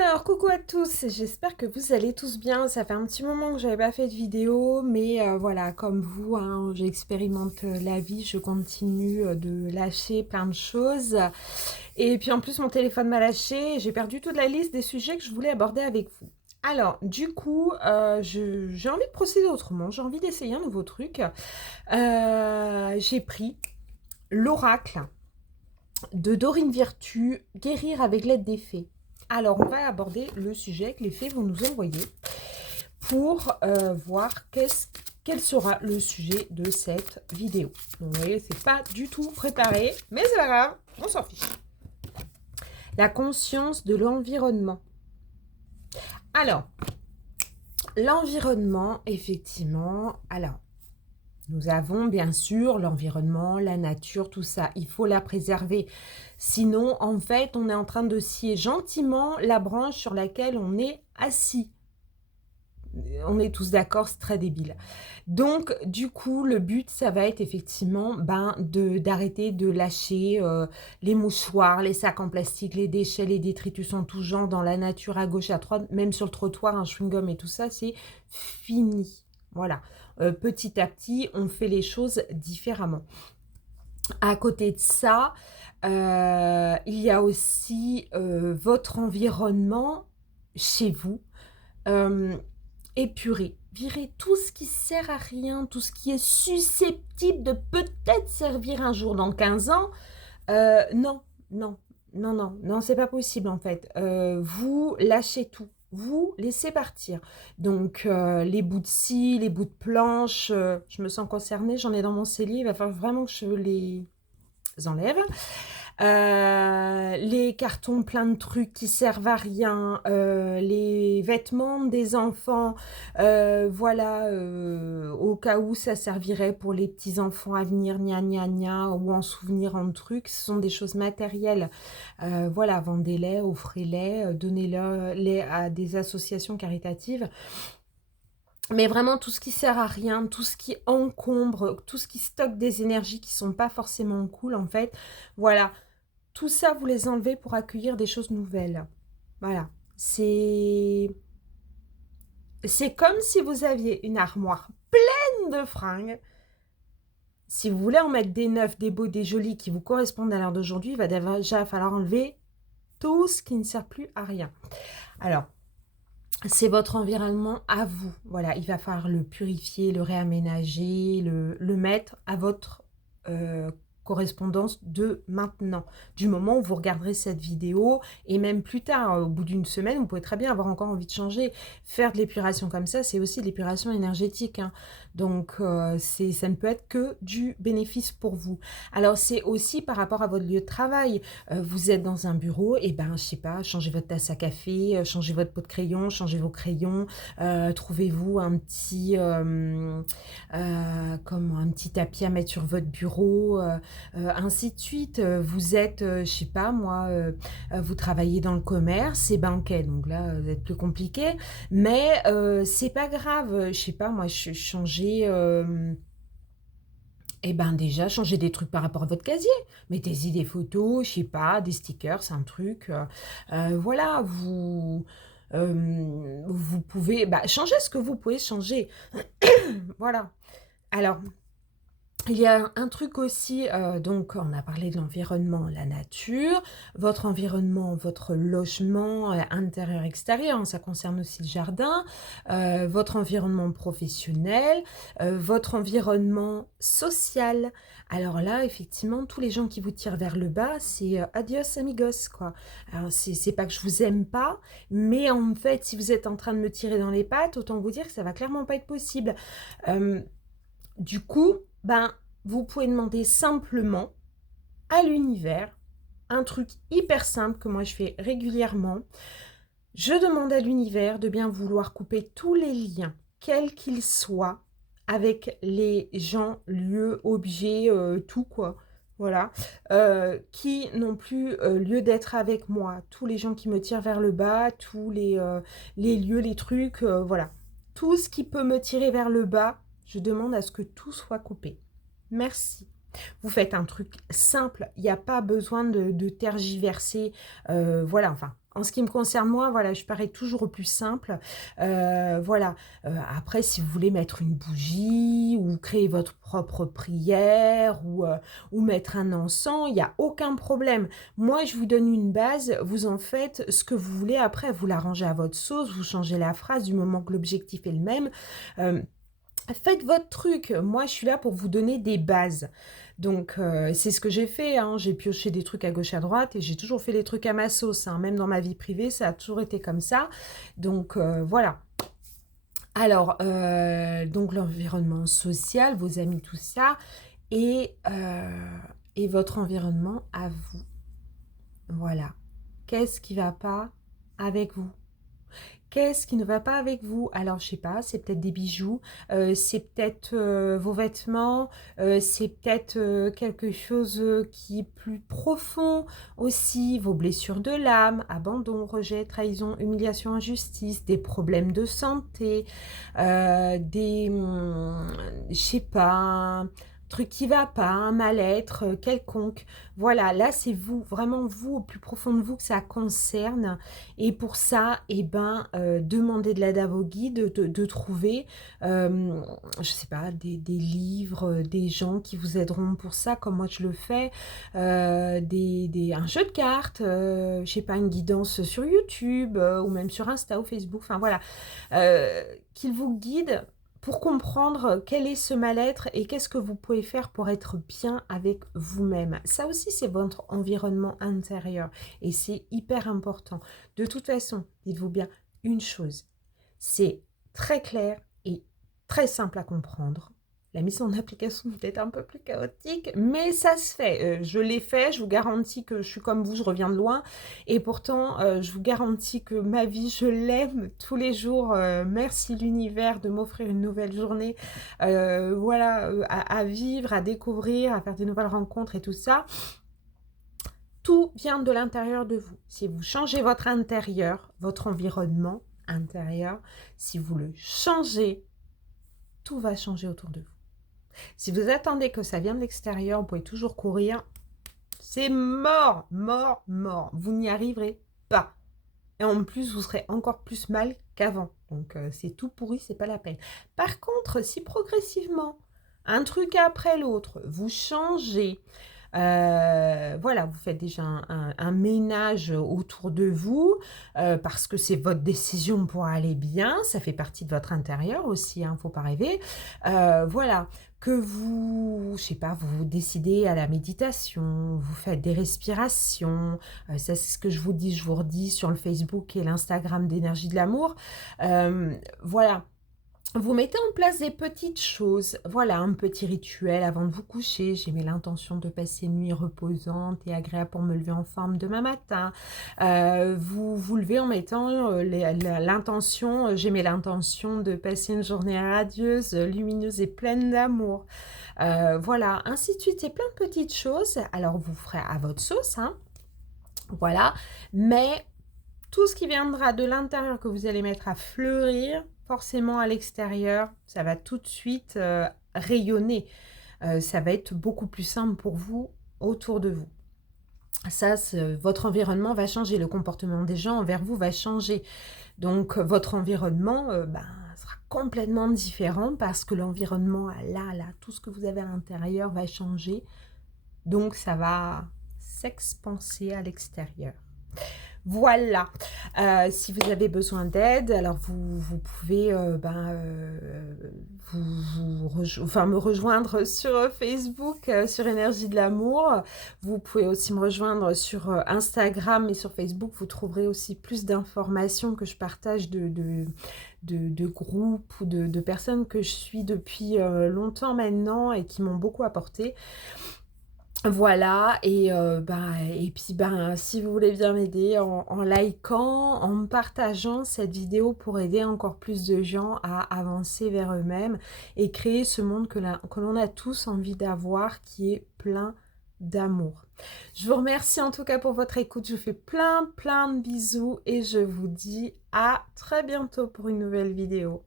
Alors, coucou à tous, j'espère que vous allez tous bien. Ça fait un petit moment que j'avais pas fait de vidéo, mais voilà, comme vous, hein, j'expérimente la vie, je continue de lâcher plein de choses. Et puis en plus, mon téléphone m'a lâché, j'ai perdu toute la liste des sujets que je voulais aborder avec vous. Alors, du coup, j'ai envie de procéder autrement, j'ai envie d'essayer un nouveau truc. J'ai pris l'oracle de Dorine Virtue, guérir avec l'aide des fées. Alors, on va aborder le sujet que les fées vont nous envoyer pour voir quel sera le sujet de cette vidéo. Donc, vous voyez, c'est pas du tout préparé, mais c'est pas grave, on s'en fiche. La conscience de l'environnement. Alors, l'environnement, effectivement, alors, nous avons bien sûr l'environnement, la nature, tout ça. Il faut la préserver. Sinon, en fait, on est en train de scier gentiment la branche sur laquelle on est assis. On est tous d'accord, c'est très débile. Donc, du coup, le but, ça va être effectivement d'arrêter de lâcher les mouchoirs, les sacs en plastique, les déchets, les détritus en tout genre dans la nature, à gauche, à droite, même sur le trottoir, un chewing-gum et tout ça, c'est fini. Voilà. Petit à petit, on fait les choses différemment. À côté de ça, il y a aussi votre environnement chez vous. Épurer, virer tout ce qui sert à rien, tout ce qui est susceptible de peut-être servir un jour dans 15 ans. Non, non, non, non, non, c'est pas possible en fait. Vous lâchez tout. Vous laissez partir. Donc, les bouts de scie, les bouts de planche, je me sens concernée, j'en ai dans mon cellier, il va falloir vraiment que je les enlève. Les cartons plein de trucs qui servent à rien, les vêtements des enfants, voilà, au cas où ça servirait pour les petits enfants à venir, gna gna gna, ou en souvenir en trucs, ce sont des choses matérielles. Voilà, vendez-les, offrez-les, donnez-les à des associations caritatives. Mais vraiment, tout ce qui sert à rien, tout ce qui encombre, tout ce qui stocke des énergies qui sont pas forcément cool, en fait, voilà. Tout ça, vous les enlevez pour accueillir des choses nouvelles. Voilà. C'est comme si vous aviez une armoire pleine de fringues. Si vous voulez en mettre des neufs, des beaux, des jolis qui vous correspondent à l'heure d'aujourd'hui, il va déjà falloir enlever tout ce qui ne sert plus à rien. Alors, c'est votre environnement à vous. Voilà, il va falloir le purifier, le réaménager, le mettre à votre correspondance de maintenant, du moment où vous regarderez cette vidéo, et même plus tard, au bout d'une semaine, vous pouvez très bien avoir encore envie de changer. Faire de l'épuration comme ça, c'est aussi de l'épuration énergétique, hein. Donc, ça ne peut être que du bénéfice pour vous. Alors, c'est aussi par rapport à votre lieu de travail. Vous êtes dans un bureau, et ben, je sais pas, changez votre tasse à café, changez votre pot de crayon, changez vos crayons, trouvez-vous un petit, comme un petit tapis à mettre sur votre bureau, ainsi de suite. Vous êtes, je sais pas moi, vous travaillez dans le commerce, c'est banquet, donc là, vous êtes plus compliqué, mais c'est pas grave, je sais pas moi, changer... Eh ben déjà, changez des trucs par rapport à votre casier. Mettez-y des photos, je sais pas, des stickers, un truc. Voilà, vous pouvez changer ce que vous pouvez changer. Voilà. Alors, il y a un truc aussi, donc on a parlé de l'environnement, la nature, votre environnement, votre logement intérieur-extérieur, hein, ça concerne aussi le jardin, votre environnement professionnel, votre environnement social. Alors là, effectivement, tous les gens qui vous tirent vers le bas, c'est adios amigos, quoi. Alors c'est pas que je vous aime pas, mais en fait, si vous êtes en train de me tirer dans les pattes, autant vous dire que ça va clairement pas être possible. Du coup, vous pouvez demander simplement à l'univers un truc hyper simple que moi je fais régulièrement. Je demande à l'univers de bien vouloir couper tous les liens, quels qu'ils soient, avec les gens, lieux, objets, tout quoi. Voilà, qui n'ont plus lieu d'être avec moi. Tous les gens qui me tirent vers le bas, tous les lieux, les trucs, voilà. Tout ce qui peut me tirer vers le bas, je demande à ce que tout soit coupé. Merci. Vous faites un truc simple, il n'y a pas besoin de tergiverser, voilà, enfin, en ce qui me concerne moi, voilà, je parais toujours au plus simple, voilà. Après si vous voulez mettre une bougie ou créer votre propre prière ou mettre un encens, il y a aucun problème. Moi, je vous donne une base, vous en faites ce que vous voulez après, vous l'arrangez à votre sauce, vous changez la phrase du moment que l'objectif est le même. Hem Faites votre truc. Moi, je suis là pour vous donner des bases. Donc, c'est ce que j'ai fait, hein. J'ai pioché des trucs à gauche, à droite et j'ai toujours fait les trucs à ma sauce, hein. Même dans ma vie privée, ça a toujours été comme ça. Donc, voilà. Alors, donc l'environnement social, vos amis, tout ça et votre environnement à vous. Voilà. Qu'est-ce qui va pas avec vous? Qu'est-ce qui ne va pas avec vous? Alors, je sais pas, c'est peut-être des bijoux, c'est peut-être, vos vêtements, c'est peut-être, quelque chose, qui est plus profond aussi, vos blessures de l'âme, abandon, rejet, trahison, humiliation, injustice, des problèmes de santé, je sais pas, un truc qui va pas, un mal-être, quelconque. Voilà, là, c'est vous, vraiment vous, au plus profond de vous que ça concerne et pour ça, eh ben, demandez de l'aide à vos guides, de trouver, je sais pas, des livres, des gens qui vous aideront pour ça, comme moi je le fais, un jeu de cartes, je sais pas, une guidance sur YouTube, ou même sur Insta ou Facebook, enfin voilà, qu'ils vous guident pour comprendre quel est ce mal-être et qu'est-ce que vous pouvez faire pour être bien avec vous-même. Ça aussi, c'est votre environnement intérieur et c'est hyper important. De toute façon, dites-vous bien une chose, c'est très clair et très simple à comprendre. La mise en application est peut-être un peu plus chaotique, mais ça se fait. Je l'ai fait, je vous garantis que je suis comme vous, je reviens de loin. Et pourtant, je vous garantis que ma vie, je l'aime tous les jours. Merci l'univers de m'offrir une nouvelle journée, voilà, à vivre, à découvrir, à faire des nouvelles rencontres et tout ça. Tout vient de l'intérieur de vous. Si vous changez votre intérieur, votre environnement intérieur, si vous le changez, tout va changer autour de vous. Si vous attendez que ça vienne de l'extérieur, vous pouvez toujours courir. C'est mort, mort, mort. Vous n'y arriverez pas. Et en plus, vous serez encore plus mal qu'avant. Donc, c'est tout pourri, c'est pas la peine. Par contre, si progressivement, un truc après l'autre, vous changez, voilà, vous faites déjà un ménage autour de vous parce que c'est votre décision pour aller bien, ça fait partie de votre intérieur aussi, hein, faut pas rêver. Voilà, que vous, je sais pas, vous décidez à la méditation, vous faites des respirations, ça c'est ce que je vous dis, je vous redis sur le Facebook et l'Instagram d'Énergie de l'amour. Voilà. Vous mettez en place des petites choses, voilà, un petit rituel avant de vous coucher. J'ai mis l'intention de passer une nuit reposante et agréable pour me lever en forme demain matin. Vous vous levez en mettant l'intention, j'ai mis l'intention de passer une journée radieuse, lumineuse et pleine d'amour. Voilà, ainsi de suite, c'est plein de petites choses. Alors, vous ferez à votre sauce, hein, voilà, mais tout ce qui viendra de l'intérieur que vous allez mettre à fleurir, forcément à l'extérieur, ça va tout de suite rayonner. Ça va être beaucoup plus simple pour vous autour de vous. Ça, votre environnement va changer, le comportement des gens envers vous va changer. Donc, votre environnement sera complètement différent parce que l'environnement, là, tout ce que vous avez à l'intérieur va changer. Donc, ça va s'expanser à l'extérieur. Voilà, si vous avez besoin d'aide, alors vous pouvez me rejoindre sur Facebook, sur Énergie de l'amour. Vous pouvez aussi me rejoindre sur Instagram et sur Facebook. Vous trouverez aussi plus d'informations que je partage de groupes ou de personnes que je suis depuis longtemps maintenant et qui m'ont beaucoup apporté. Voilà, et puis si vous voulez bien m'aider en likant, en me partageant cette vidéo pour aider encore plus de gens à avancer vers eux-mêmes et créer ce monde que l'on a tous envie d'avoir qui est plein d'amour. Je vous remercie en tout cas pour votre écoute, je vous fais plein de bisous et je vous dis à très bientôt pour une nouvelle vidéo.